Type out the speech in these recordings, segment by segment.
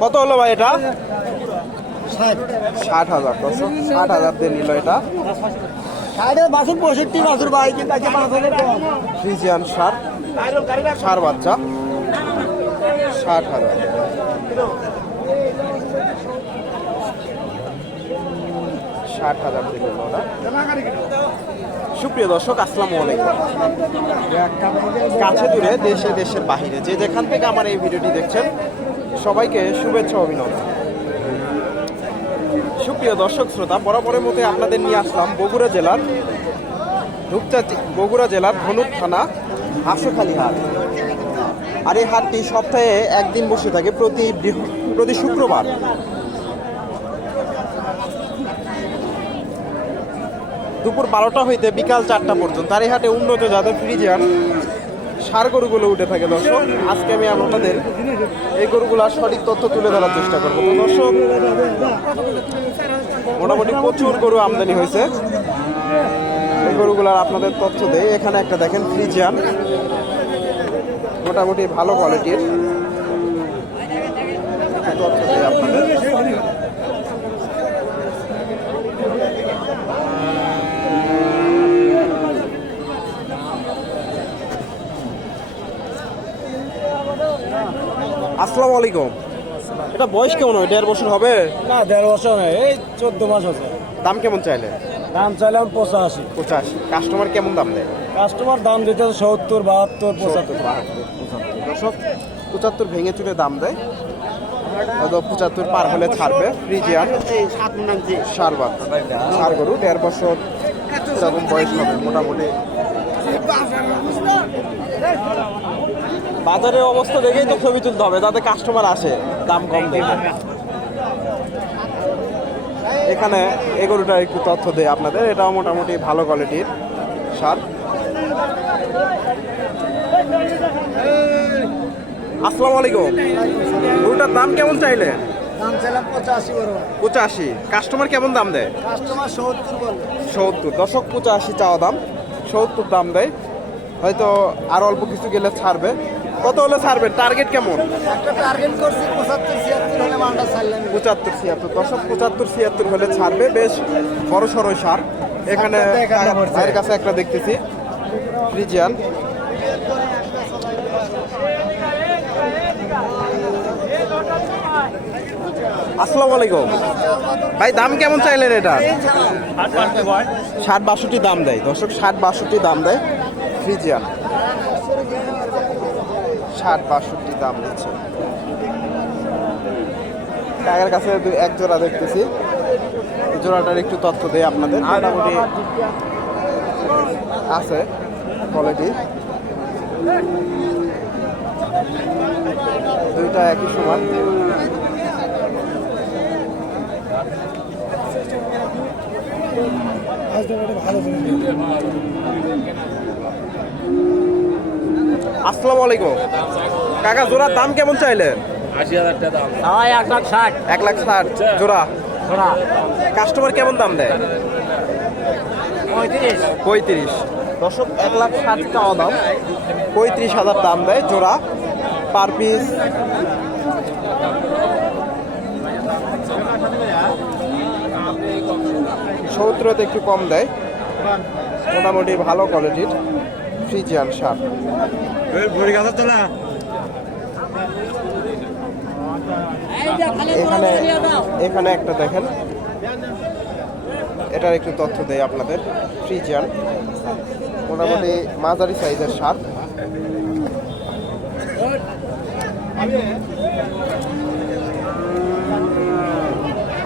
কত হলো ভাই এটা? ষাট হাজার ষাট হাজার দিয়ে নিল এটা। ফ্রিজিয়ান সার সার বাচ্চা, ষাট হাজার। ষাট হাজার নিল সুপ্রিয় দর্শক, আসসালামু আলাইকুম। কাছে দূরে দেশে দেশের বাহিরে যে যেখান থেকে আমার এই ভিডিওটি দেখছেন, সবাইকে শুভেচ্ছা অভিনন্দন। সুপ্রিয় দর্শক, শ্রোতা, বরাবরের মধ্যে আপনাদের নিয়ে আসলাম বগুড়া জেলার রূপচা বগুড়া জেলার ধনুক থানা, আশুখালী হাট। আর এই হাটটি সপ্তাহে একদিন বসে থাকে প্রতি প্রতি শুক্রবার। দুপুর বারোটা হইতে বিকাল চারটা পর্যন্ত। আর এই হাটে উন্নত জাতের ফ্রিজিয়ান, সার গরুগুলো উঠে থাকে, দর্শক, আজকে আমি আপনাদের এই গরুগুলার সঠিক তথ্য তুলে ধরার চেষ্টা করব। তো দর্শক, মোটামুটি প্রচুর গরু আমদানি হয়েছে। এই গরুগুলার আপনাদের তথ্য দেয় এখানে একটা দেখেন ফ্রিজিয়ান। মোটামুটি ভালো কোয়ালিটির তথ্য দেয় আপনাদের। আসসালামু আলাইকুম। এটা বয়স কেমন হয় দেড় বছর হবে? না দেড় বছর নয় এই চোদ্দ মাস আছে। দাম কেমন চাইলে দাম চাইলাম পঁচাশি। পঁচাশি। কাস্টমার কেমন দাম দেয়? কাস্টমার দাম দিতে সত্তর বাহাত্তর পঁচাত্তর। বাহাত্তর পঁচাত্তর। দর্শক পঁচাত্তর ভেঙে চুরে দাম দেয়। হয়তো পঁচাত্তর পার হলে ছাড়বে। ফ্রিজিয়ান সার বাদ সার গরু দেড় বছর এরকম বয়স হবে মোটামুটি। বাজারের অবস্থা দেখেই তো ছবি তুলতে হবে যাতে কাস্টমার আসে দাম কম দেখে। এখানে এই গরুটা একটু তথ্য দেয় আপনাদের এটাও মোটামুটি ভালো কোয়ালিটির সার। আসসালামু আলাইকুম। গরুটার দাম কেমন চাইলে দাম চাইলাম পঁচাশি পঁচাশি। কাস্টমার কেমন দাম দেয়? কাস্টমার সত্তর সত্তর। দশক পঁচাশি চাওয়া দাম সত্তর দাম দেয়। হয়তো আর অল্প কিছু গেলে ছাড়বে। কত হলে ছাড়বেন? টার্গেট কেমন? টার্গেট পঁচাত্তর ছিয়াত্তর দশক পঁচাত্তর ছিয়াত্তর। হলে ছাড়বে। বেশ বড় সড়ো সার। এখানে ভাইয়ের কাছে একটা দেখতেছি। ফ্রিজিয়ান। আসসালামু আলাইকুম। ভাই দাম কেমন চাইলেন এটা? ষাট বাষট্টি দাম দেয়। দর্শক ষাট বাষট্টি দাম দেয় ফ্রিজিয়ান। ষাট বাষট্টি দাম দিচ্ছে। কাকার কাছে এক জোড়া দেখতেছি। জোড়াটার একটু তথ্য দেয় আপনাদের। মোটামুটি আছে কোয়ালিটি দুইটা একই সমান। ভালো আসসালামু আলাইকুম। কাকা জোড়ার দাম কেমন চাইলেন এক লাখ ষাট। জোড়া? কাস্টমার কেমন দাম দেয়? পঁয়ত্রিশ। দশক এক লাখ ষাট টাকা দাম। পঁয়ত্রিশ হাজার দাম দেয় জোড়া। Per piece. সত্তরতে একটু কম দেয়। মোটামুটি ভালো কোয়ালিটির। ফ্রিজিয়ান সার। এখানে এখানে একটা দেখেন। এটার একটু তথ্য দেয় আপনাদের। ফ্রিজিয়ান মোটামুটি মাঝারি সাইজের সার।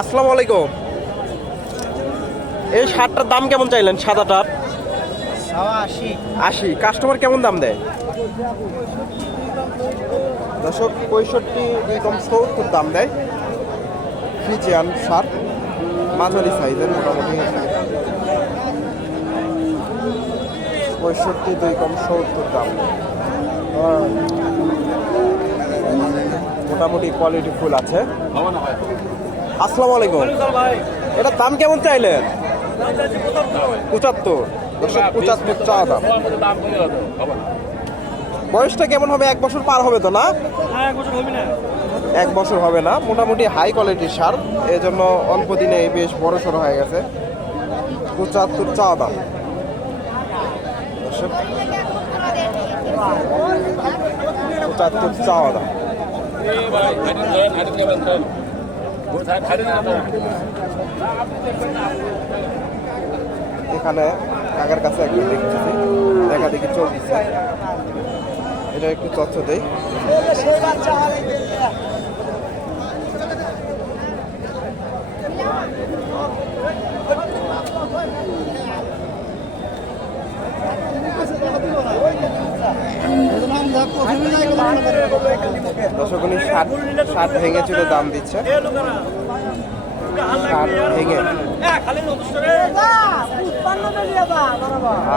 আসসালামু আলাইকুম। এই শার্টটার দাম কেমন চাইলেন? সাদাটার? আশি। আশি। কাস্টমার কেমন দাম দেয়? দশক পঁয়ষট্টি দুই কম সত্তর দাম দেয়। ফ্রিজিয়ান শার্ট মাঝারি সাইজের মোটামুটি। পঁয়ষট্টি দুই কম সত্তর দাম। মোটামুটি কোয়ালিটি ফুল আছে। আসসালামু আলাইকুম। এটার দাম কেমন চাইলেন? পঁচাত্তর। দর্শক পঁচাত্তর চা দাম। বয়সটা কেমন হবে? এক বছর পার হবে তো না? এক বছর হবে না। মোটামুটি হাই কোয়ালিটির সার। এই জন্য অল্প দিনে বেশ বড় সড়ো হয়ে গেছে। পঁচাত্তর চা দাম। পঁচাত্তর চা দাম। এখানে কাকার কাছে একটু দেখতেছি। দেখা দেখি চলতেছে। এটা একটু তথ্য দেই। দর্শক, উনি ষাট ষাট ভেঙে চুলে দাম দিচ্ছে।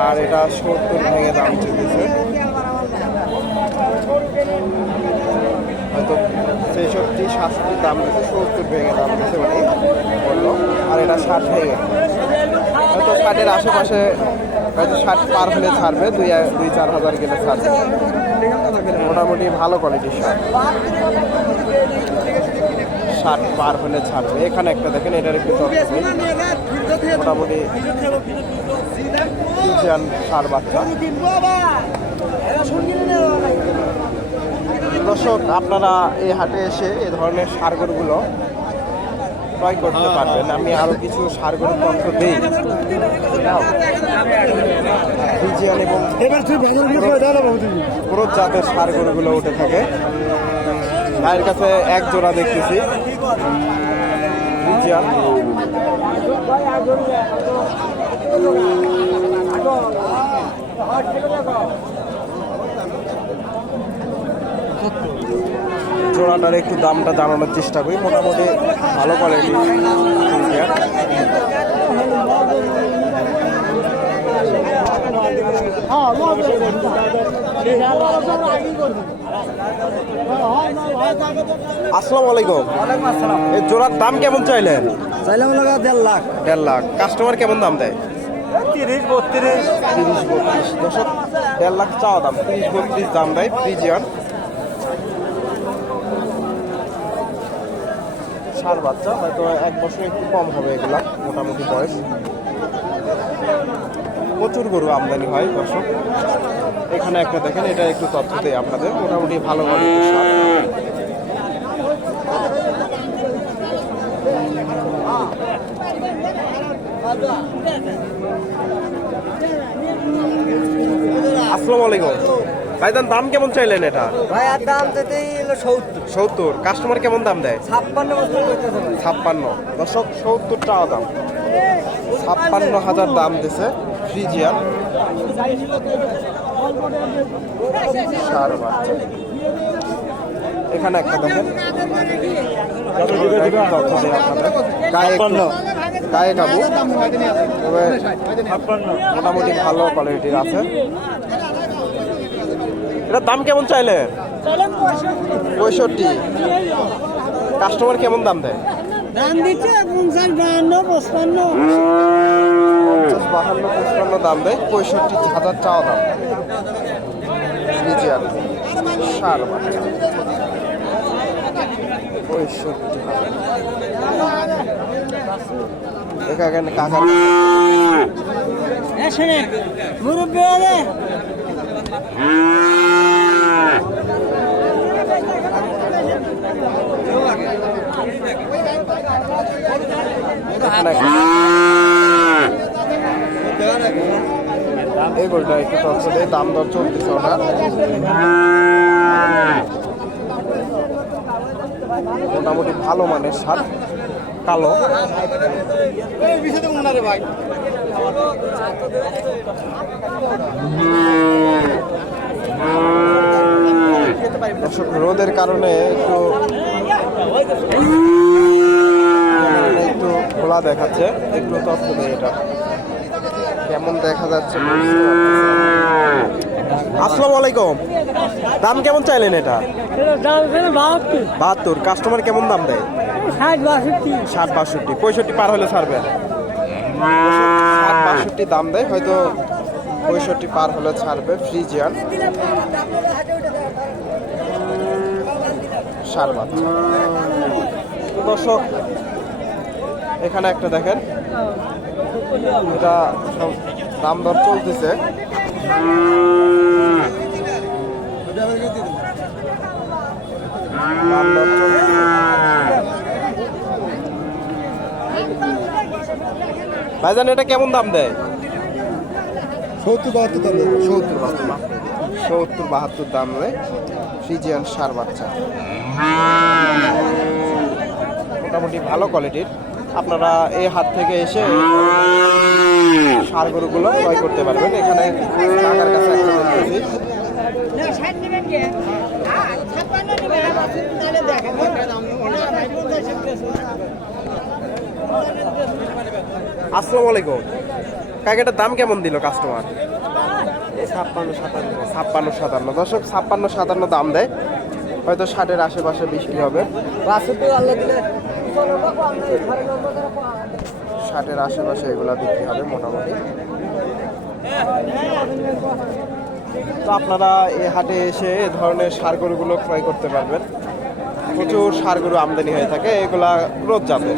আর এটা সত্তর ভেঙে দাম চলতেছে হয়তো ছেষট্টি সাতষট্টি দাম দিচ্ছে সত্তর ভেঙে দাম দিচ্ছে উনি বলল। আর এটা ষাট ভেঙে। হয়তো ষাটের আশেপাশে হয়তো ষাট পার হলে ছাড়বে দুই দুই চার হাজার গেলে ছাড়বে। মোটামুটি ভালো কোয়ালিটির শার্ট ষাট পার হলে ছাড়বে। এখানে একটা দেখেন এটার একটু মোটামুটি সার বাচ্চা। দর্শক আপনারা এই হাটে এসে এ ধরনের সারগরগুলো ক্রয় করতে পারবেন। আমি আরও কিছু সারগর তথ্য দিই। ফ্রিজিয়ান এবং ক্রোধ জাতের সারগরগুলো উঠে থাকে। ভাইয়ের কাছে এক জোড়া দেখতেছি। জোড়াটার একটু দামটা দাঁড়ানোর চেষ্টা করি। মোটামুটি ভালো কোয়ালিটি আসসালামু আলাইকুম। এই জোড়ার দাম কেমন চাইলেন? চাইলাম লাগা দেড় লাখ। দেড় লাখ। কাস্টমার কেমন দাম দেয়? তিরিশ বত্রিশ। তিরিশ বত্রিশ। দশক দেড় লাখ চাওয়া দাম। তিরিশ বত্রিশ দাম দেয় ফ্রিজিয়ান। সার বাচ্চা হয়তো এক বছর একটু কম হবে এগুলা মোটামুটি বয়স। প্রচুর গরু আমদানি হয় দর্শক। এখানে একটা দেখেন এটা একটু তথ্য দেয় আপনাদের। মোটামুটি ভালো আসসালামু আলাইকুম ভাইজান দাম কেমন চাইলেন এটা? ভাই আর দাম সত্তর। সত্তর। কাস্টমার কেমন দাম দেয়? ছাপ্পান্ন ছাপ্পান্ন। দর্শক সত্তর টাকা দাম। ছাপ্পান্ন হাজার দাম দিছে। ফ্রিজিয়ান সার বাচ্চা এখানে একটা দেখেন। গায়ে একটু- গায়ে কাবু তবে মোটামুটি ভালো কোয়ালিটির আছে। এটার দাম কেমন চাইলে? পঁয়ষট্টি। কাস্টমার কেমন দাম দেয়? দাম দিচ্ছে পঞ্চাশ বাহান্ন পঁচপান্ন। পঞ্চাশ বাহান্ন পঞ্চান্ন দাম দেয় পঁয়ষট্টি হাজার চাওয়া দাম। ফ্রিজিয়ান সার পঁয়ষট্টি এখানে কাকা হবে এখানে এই গরুটা একটু দেয় দাম দর চলতেছে ওটা মোটামুটি ভালো মানের সার, কালো। দর্শক, রোদের কারণে একটু একটু খোলা দেখাচ্ছে, একটু তথ্য দেয় এটা। কেমন দেখা যাচ্ছে আসসালামু আলাইকুম। দাম কেমন চাইলেন এটা? বাহাত্তর। কাস্টমার কেমন দাম দেয়? ষাট, বাষট্টি। ষাট বাষট্টি পঁয়ষট্টি পার হলে ছাড়বে। ষাট, বাষট্টি দাম দেয়, হয়তো পঁয়ষট্টি পার হলে ছাড়বে ফ্রিজিয়ান। দর্শক, এখানে একটা দেখেন। এটা সব দাম দর চলতেছে। দাম দর চলতেছে। ভাইজান এটা কেমন দাম দেয়? সত্তর বাহাত্তর দাম সত্তর বাহাত্তর সত্তর বাহাত্তর দাম দেয়। ফ্রিজিয়ান সার বাচ্চা। মোটামুটি ভালো কোয়ালিটির। আপনারা এই হাত থেকে এসে সার গরুগুলো ক্রয় করতে পারবেন। এখানে কাকার আসসালামু আলাইকুম। কাকাটার দাম কেমন দিল কাস্টমার ছাপ্পান্ন, সাতান্ন। ছাপ্পান্ন, সাতান্ন। দর্শক, ছাপ্পান্ন, সাতান্ন দাম দেয়। হয়তো ষাটের আশেপাশে বিক্রি হবে। ষাটের আশেপাশে এগুলা বিক্রি হবে মোটামুটি। তো আপনারা এই হাটে এসে এ ধরনের সার গরুগুলো ক্রয় করতে পারবেন। প্রচুর সার গরু আমদানি হয়ে থাকে, এগুলা ক্রোধ মোটামুটি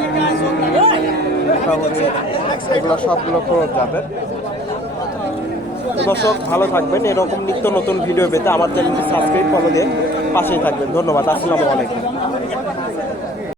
এগুলো সবগুলো ক্রোধ তো দর্শক, ভালো থাকবেন। এরকম নিত্য নতুন ভিডিও পেতে আমার চ্যানেলটি সাবস্ক্রাইব করে দিয়ে পাশেই থাকবেন। ধন্যবাদ। আসসালামু আলাইকুম।